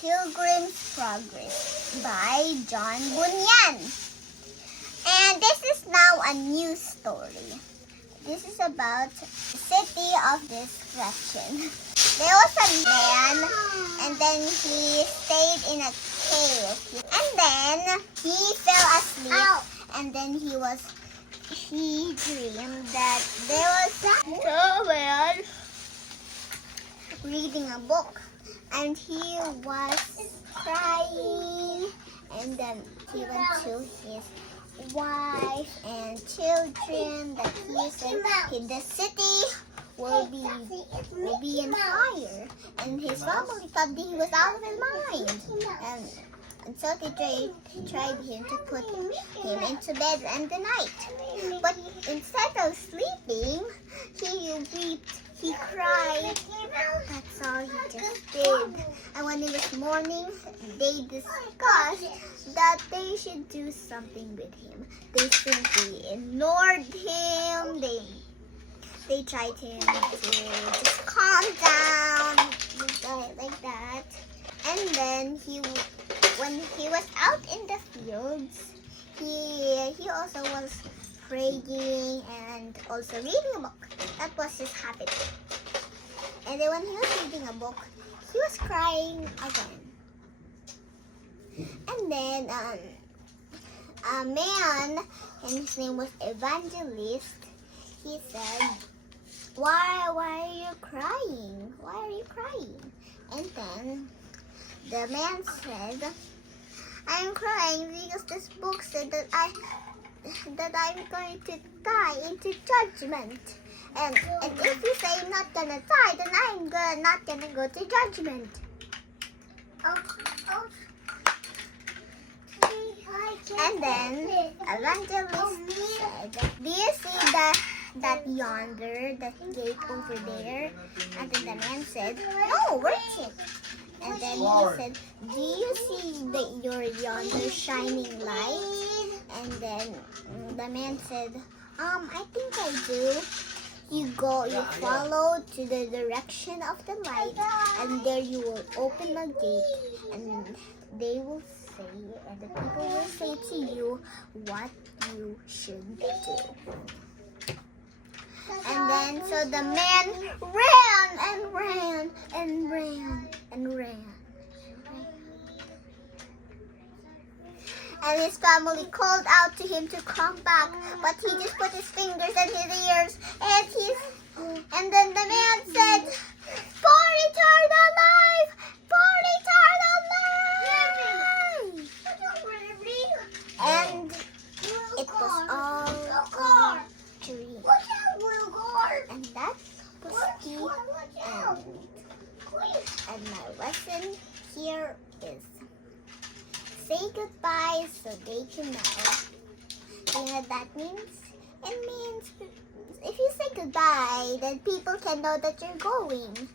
Pilgrims Progress by John Bunyan. And this is now a new story. This is about the city of destruction. There was a man, and then he stayed in a cave. And then he fell asleep, and then he dreamed that there was a man reading a book, and he was crying, and then he went to his wife and children that he said the city will be in fire, and his family thought that he was out of his mind, and so they tried him to put him into bed in the night. But instead of sleeping, he wept, he cried. That's all he just did. And when it was morning, they discussed that they should do something with him. They simply ignored him. They tried him to just calm down, like that. And then when he was out in the fields, he also was praying and also reading a book. That was his habit. And then when he was reading a book, he was crying again. And then a man, and his name was Evangelist, he said, Why are you crying? Why are you crying? And then the man said, I'm crying because this book said that I'm going to die into judgment. And if you say I'm not gonna die, then I'm not gonna go to judgment. And then Evangelist said, do you see that yonder, that gate over there? And then the man said, no, where's it? And then he said, do you see your yonder shining light? And then the man said, I think I do. You follow to the direction of the light, and there you will open the gate, and they will say, and the people will say to you what you should do. And then, so the man ran and ran and ran and ran. And his family called out to him to come back, but he just put his fingers in his ears, and then the man said, for eternal life! For eternal life! And it was all a dream. And that was the end. And my lesson here is say goodbye so they can know. You know what that means? It means if you say goodbye, then people can know that you're going.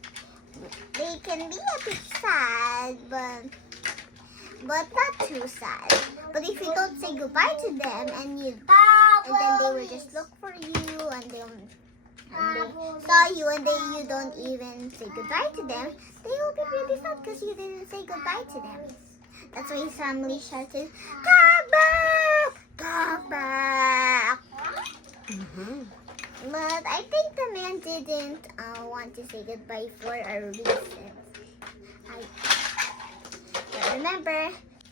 They can be a bit sad, but not too sad. But if you don't say goodbye to them and then they will just look for you and they saw you and you don't even say goodbye to them, they will be really sad because you didn't say goodbye to them. That's why his family shouted, come back! Come back! Mm-hmm. But I think the man didn't want to say goodbye for a reason. But remember,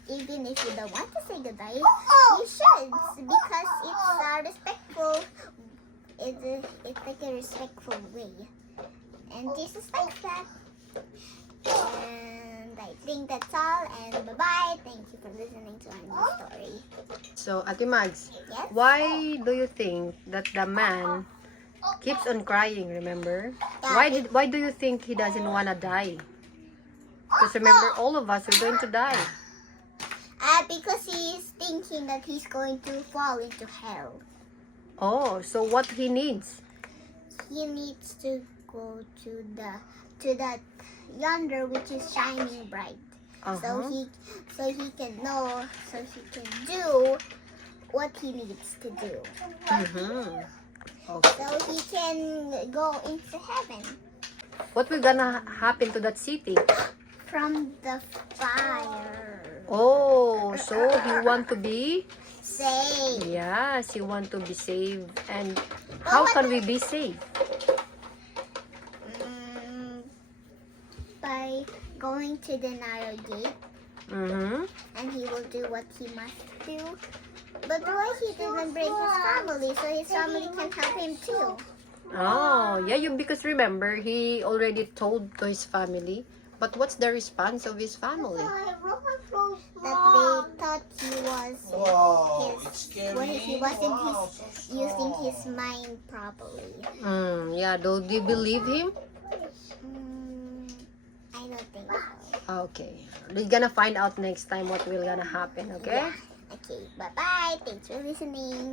even if you don't want to say goodbye, you should, because it's respectful. It's like a respectful way. And Jesus likes that. And I think that's all. And bye-bye. Thank you for listening to our new story. So, Ate Mads, Yes? why do you think that the man keeps on crying, remember? Yeah. Why do you think he doesn't want to die? Because remember, all of us are going to die. Because he's thinking that he's going to fall into hell. Oh, so what he needs? He needs to go to that yonder which is shining bright. So he can know, so he can do what he needs to do. Mm-hmm. Okay. So he can go into heaven. What will gonna happen to that city? from the fire. Oh, so he want to be? Saved. Yes, he want to be saved. And how can we be saved? By going to the narrow gate, Mm-hmm. and he will do what he must do. But why he didn't bring his family, so his family can help him too? Oh, yeah, because remember, he already told to his family. But what's the response of his family? That they thought he was he wasn't using his mind properly. Yeah, do you believe him? I don't think so. Okay. We're gonna find out next time what will gonna happen, okay? Yeah. Okay, bye-bye. Thanks for listening.